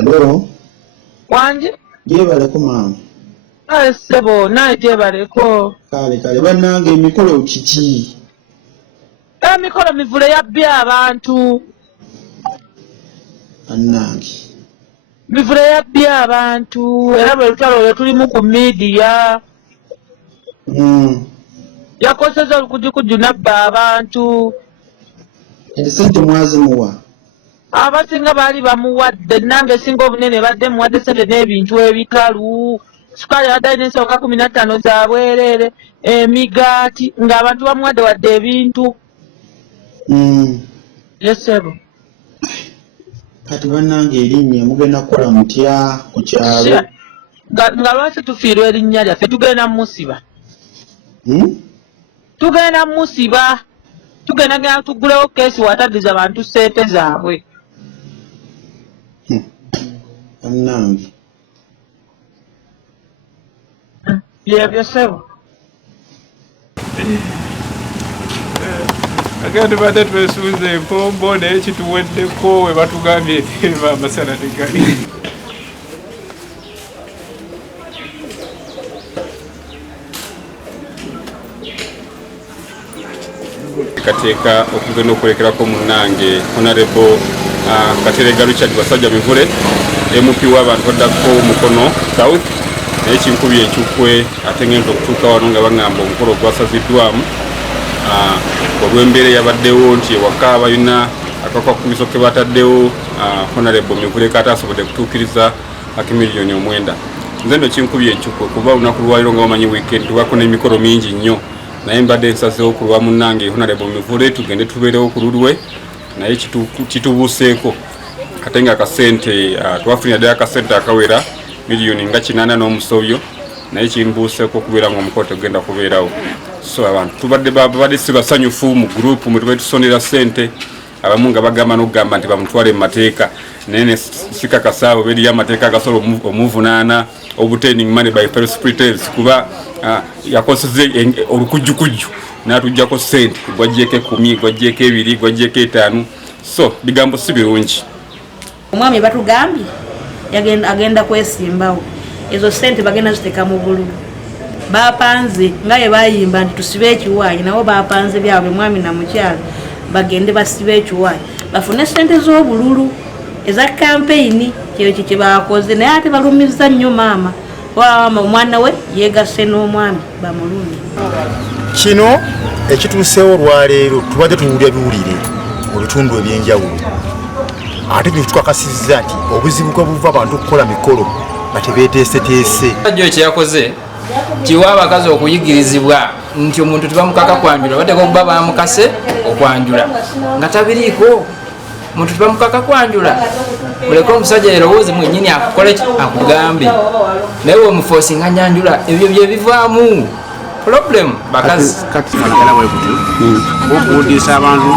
Halo. Wanje? Jebaleko mama. Sebo, naye jebaleko. Kale bannange emikolo kiki? Emikolo mivule yabbye abantu. Annange. Mivule yabbye abantu era bwe lutalo lwe tulimu ku media. Yakoseza olukujukujju nabba abantu. Esente mwazimuwa? Abasinga baali bamuwadde, nange singa obunene badde muwadde sente n'ebintu ebikalu. Sukali yadde n'ensooka 15 za bwereere, emigaati ng'abantu bamuwadde wadde ebintu. Yesebo. Kati bannange erinnya mugenda kukola mutya ku kyalo? Nga lwaki tufiirwa erinnya lyaffe tugenda musiba. Tugenda musiba. Tugenda tugulewo keesi wataddiza abantu sente zaabwe. Bannange. Byebyo sebo. Agandi badde twesuuza empombo naye kituweddeko we batugambye amasala tegali. Kateeka okugenda okwerekerako munnange Honorable Katerega Richard Basajja Mivule MP w'abantu baddako Mukono South naye kinkubye ekyukwe ate ngenda okutuuka wano nga baŋŋamba omukolo gwasaziddwamu olw'embeera yabaddewo nti ewaka balina akakakubiso ke bataddewo Honorable Mivule katasobodde kutuukiriza akimiliyoni 9. Nze nno kinkubye ekyukwe kuba olunaku lwaliro nga bamanyi weekend tubako n'emikolo mingi nnyo naye mbadde nsazeewo ku lwa munnange Honorable Mivule tugende tubeerewo ku lulwe naye kitubuuseeko ate nga akasente twafunira ddala akasente akawera miliyoni nga 8 n'omusobyo naye kimbuuseeko okubeera ng'omukolo tegenda kubeerawo. So abantu tubadde si basanyufu mu gurupu mwe tubadde tusondera ssente abamu nga bagamba n'okugamba nti bamutwale mu mateeka naye sikakasa abo beeriyo amateeka agasobola omuvunaana obtaining money by false pretense kuba yakoseze olukujjukujju n'atugyako ssente gwajjeeko 10 gwajjeeko 2 gwajjeeko 5 so bigambo si birungi. Omwami batugambye agenda kwesimbawo ezo ssente bagenda ziteeka mu bululu bapanze nga ye bayimba nti tusibe ekiwaayi nabo bapanze byabwe mwami na mukyala bagende basibe ekiwaayi bafune ssente z'obululu eza kampeyini kyo kye bakoze naye ate balumiza nnyo maama omwana we yegasse n'omwami bamulungi. Kino ekituuseewo olwaleero tubadde tuwulira biwulire mu bitundu ebyenjawulo ate tukakasizza nti obuzibu bwe buva abantu okukola mikolo nga tebeeteeseteese. Ajjo ekyakoze kiwa abakazi okuyigirizibwa nti omuntu tebamukaka kwanjula baddeko okuba bamukase okwanjula nga tabiriiko omuntu tebamukaka kwanjula muleke omusajja yerowooze mwennyini akukole akugambe naye wemufosi nga nyanjula ebyo bye bivaamu problem bakazi kati magala bwe kuti okuwuliriza abantu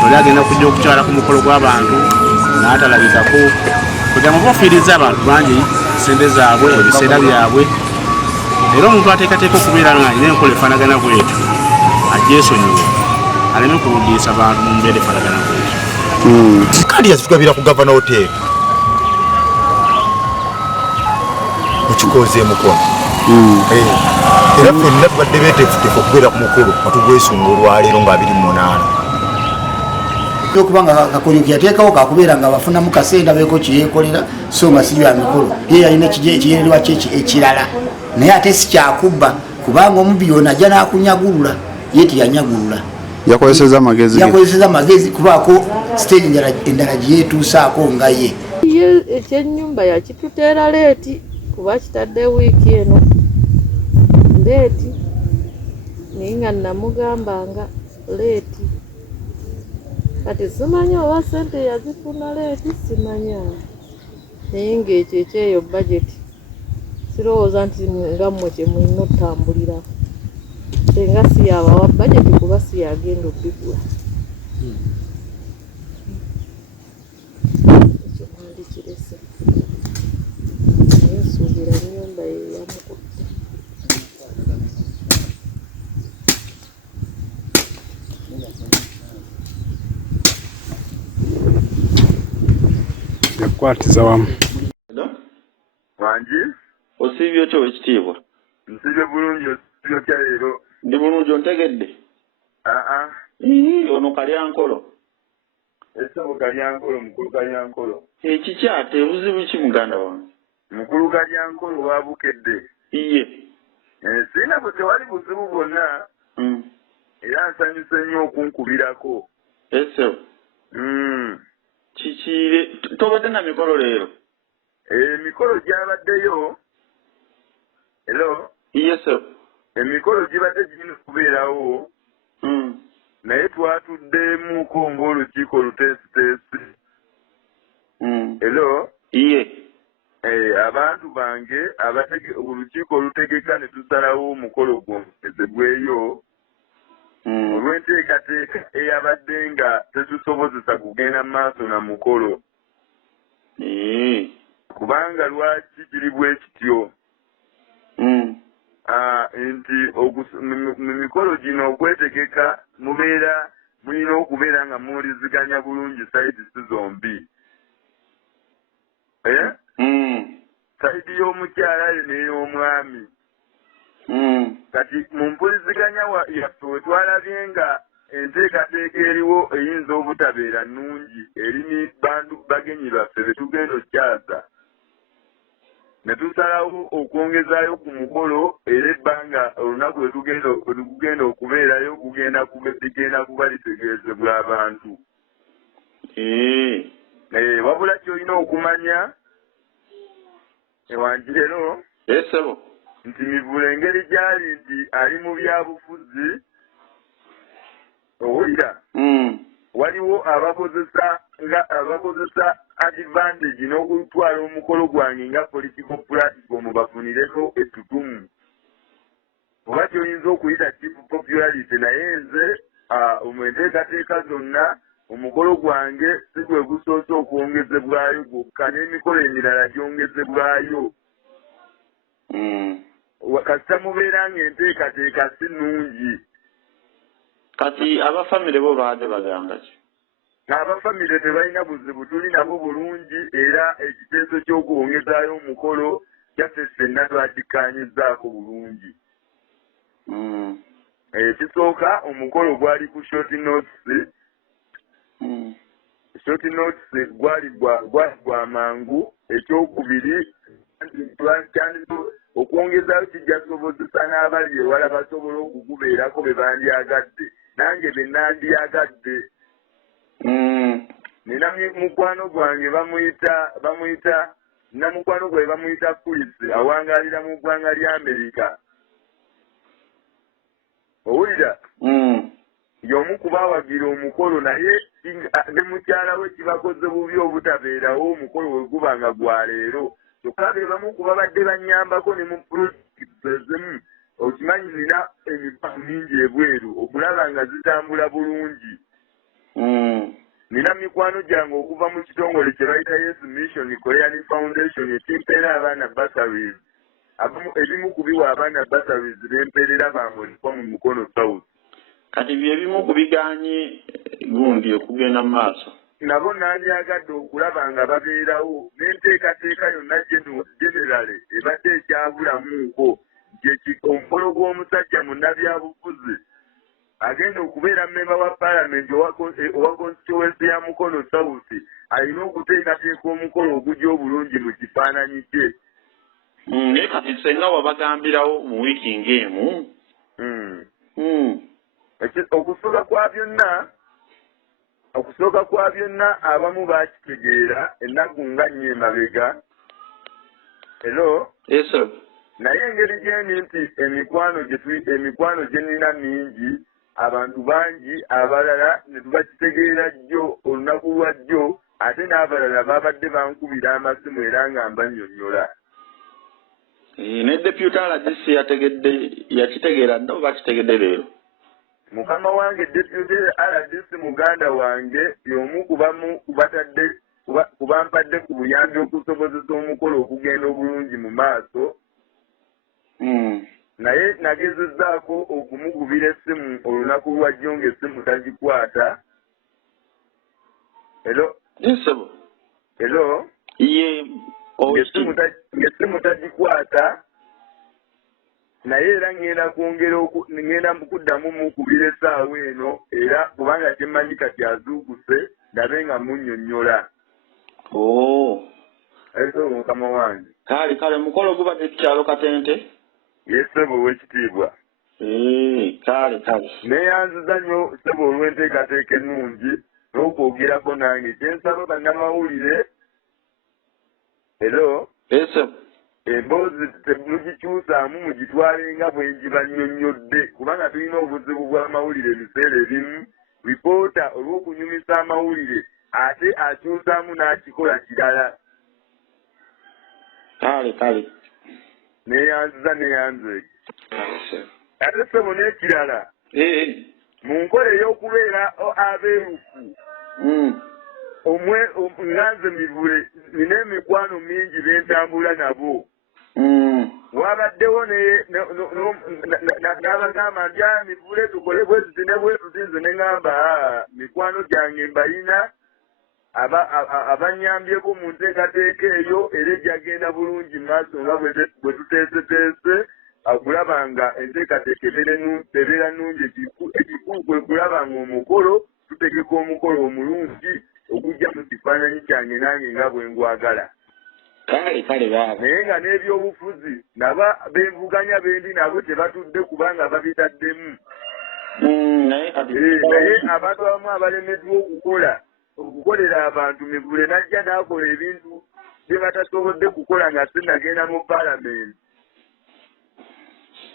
toli agenda kujja okukyala ku mukolo gw'abantu n'atalabikako kugira ngo bafiiriza abantu bangi sente zaabwe ebiseera byabwe era omuntu ateekateeka okubeera nga alina enkola efaanagana bwetu agyesonyiwe aleme kuwuliriza abantu mu mbeera efaanagana bwetu. Kandi yazitugabira ku gavana hoteri mukikoze Mukono era ffenna tubadde beeteefuteefu okubeera ku mukolo matugwesunga olwaleero nga 28 okubanga kakonyo yateekawo kakubeera nga bafunamu kasente beeko kiyeekolera so nga si bya mikolo ye yalina ekiyeererwa kye ekirala naye ate si kyakubba kubanga omubi yona ajja n'akunyagulula ye teyanyagulula yakozeseza amagezi kubaako stage endala gyeyetuusaako nga ye ekyennyumba yakituteera leeti kuba kitadde wiiki eno leeti naye nga namugambanga leeti kati simanya oba ssente yazifuna leeti simanya naye ng'ekyo ekyeyo bajeti sirowooza nti nga mmwe kye mulina otambulira senga si yabawa bajeti kuba si yagenda obbigula ekyo mwandikirese naye nsuubira ennyumba ye yamukutte. Yakwatiza wamu. osiibye otya ow'ekitiibwa? Nsibye bulungi osiibye otya leero? Ndi bulungi ontegedde? Ono Kalyankolo. Essebo Kalyankolo, mukulu Kalyankolo. Kiki ate buzibu ki muganda wange? Mukulu Kalyankolo waabukedde. Iye. Sirina bwe tewali buzibu bwonna. Era nsanyuse nnyo okunkubirako. Essebo. Kiki tobadde na mikolo leero? Emikolo gyabaddeyo. Hello? Iye Ssebo. Emikolo gibadde girina okubeerawo. Naye twatuddeemuko ng'olukiiko oluteesiteesi. Hello? Iye. Abantu bange olukiiko olutegeka ne tusalawo omukolo gwongezebweyo olw'enteekateeka eyabadde nga tetusobozesa kugenda maaso na mukolo. Kubanga lwaki kiri bwe kityo? Nti mu mikolo gino okwetegeka mulina okubeera nga muwuliziganya bulungi sayidisi zombi. Sayidi y'omukyala n'ey'omwami. Kati mu mpuliziganya yaffe we twalabye nga enteekateeka eriwo eyinza obutabeera nnungi eri bagenyi baffe be tugenda okyaza. Ne tusalawo okwongezaayo ku mukolo era ebbanga olunaku lwe tugenda okubeerayo ligenda kuba litegeezebwa abantu. Wabula ky'olina okumanya ewanjirero nti Mivule engeri gy'ali nti ali mu byabufuzi owulira waliwo abakozesa advantage n'okutwala omukolo gwange nga political platform bafunireko ettutumu oba kyoyinza okuyita chief popularity. Naye nze mu enteekateeka zonna omukolo gwange si gwe gusoose okwongezebwayo gwokka, n'emikolo emirala gyongezebwayo. Kasita mubeera ng'enteekateeka si nnungi. Kati abafamire bo baadde bagamba ki? Abafamire tebalina buzibu, tuli nabo bulungi era ekiteeso ky'okwongezaayo omukolo kyaffe ffenna twakikkaanyizzaako bulungi. Ekisooka omukolo gwali ku short notice. Short notice gwali gwa mangu. Ekyokubiri okwongezaayo kijja kusobozesa n'abali ewala basobola okugubeerako be bandyagadde, nange be nandyagadde. Nina mukwano gwange bamuyita namukwano gwe bamuyita Kulisi awangaalira mu ggwanga lya Amerika. Owulira? Y'omu ku baawagira omukolo, naye ne mukyala we kibakoze bubi obutabeerawo omukolo we guba nga gwa leero. Kyokka be bamu ku babadde bannyambako ne mu pulojekiti ezimu okimanyi nina emikwano mingi ebweru okulaba nga zitambula bulungi. Nina mikwano gyange okuva mu kitongole kye bayita Yesu Mission Korean Foundation ekimpeera abaana bursaries. Ebimu ku biwa abaana bursaries b'empeerera bamulekwa mu Mukono South. Kati byebimu ku bigaanye gundi okugenda mu maaso. Nabo nandyagadde okulaba nga babeerawo n'enteekateeka yonna generale ebadde ekyabulamuko omukolo gw'omusajja munnabyabufuzi agenda okubeera mmemba wa paalamenti owa constituency ya Mukono South alina okuteekateeka omukolo ogujja obulungi mu kifaananyi kye. Naye kati senga wabagambirawo mu wiiki ng'emu. Okusooka kwa byonna abamu baakitegeera ennaku nga nnyo emabega. Hello? Naye engeri gyendi nti emikwano gye nina mingi, abantu bangi abalala ne tubakitegeera jjo olunaku lwa jjo, ate n'abalala babadde bankubira amasimu era nga mbannyonnyola. Ne deputy RDC yakitegeera dda oba akitegedde leero? Mukama wange deputy RDC muganda wange y'omu kubatadde kubampadde ku buyambi okusobozesa omukolo okugenda obulungi mu maaso. Naye nagezezzaako okumugubira essimu olunaku lwajjo ng'essimu tagikwata. Hello? Nsebo. Hello? Ye ng'essimu tagikwata naye era ngenda mukuddamu mukubira essaawa eno era kubanga kyemmanyi kati azuukuse ndabe nga munnyonnyola. Ese mukama wange. Kale mukolo gubadde tukyalo Katente? Ssebo ow'ekitiibwa. Kale. Neeyanziza nnyo ssebo olw'enteekateeka ennungi n'okwogerako nange kyensaba bannamawulire. Hello? Emboozi temugikyusaamu mugitwale nga bwe ngibannyonnyodde kubanga tulina obuzibu bw'amawulire ebiseera ebimu. Ripoota olw'okunyumisa amawulire ate akyusaamu n'akikola kirala. Kale. Neeyanze. Ate ssebo n'ekirala. Mu nkola ey'okubeera abeerufu. Nganze Mivule nina emikwano mingi bentambula nabo. Wabaddewo n'abagamba nti Mivule tukole bwetuti ne bwetuti nze ne ŋŋamba mikwano gyange mbalina abanyambyeko mu nteekateeka eyo era ejjagenda bulungi maaso nga bwe tuteeseteese okulaba nga enteekateeka ebeera nnungi. Ekikulu kwe kulaba nga omukolo tutegeka omukolo omulungi ogujja mu kifaananyi kyange nange nga bwe ngwagala. Naye nga n'ebyobufuzi naba benvuganya bendi nabo tebatudde kubanga babitaddemu. Naye abantu abamu abalemeddwa okukolera abantu Mivule najja n'akola ebintu bye batasobodde kukola nga sinnagenda mu paalamenti.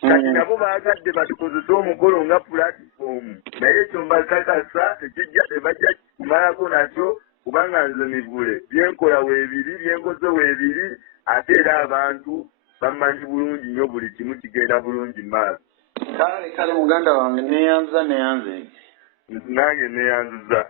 Kati nabo baagadde batukozese omukolo nga pulatifomu naye ekyo mbakakasa tebajja kumalako nakyo kubanga nze Mivule byenkola weebiri byenkoze weebiri ate era abantu bamanyi bulungi nnyo buli kimu kigenda bulungi maaso. Kale muganda wange neeyanze. Nange neeyanziza.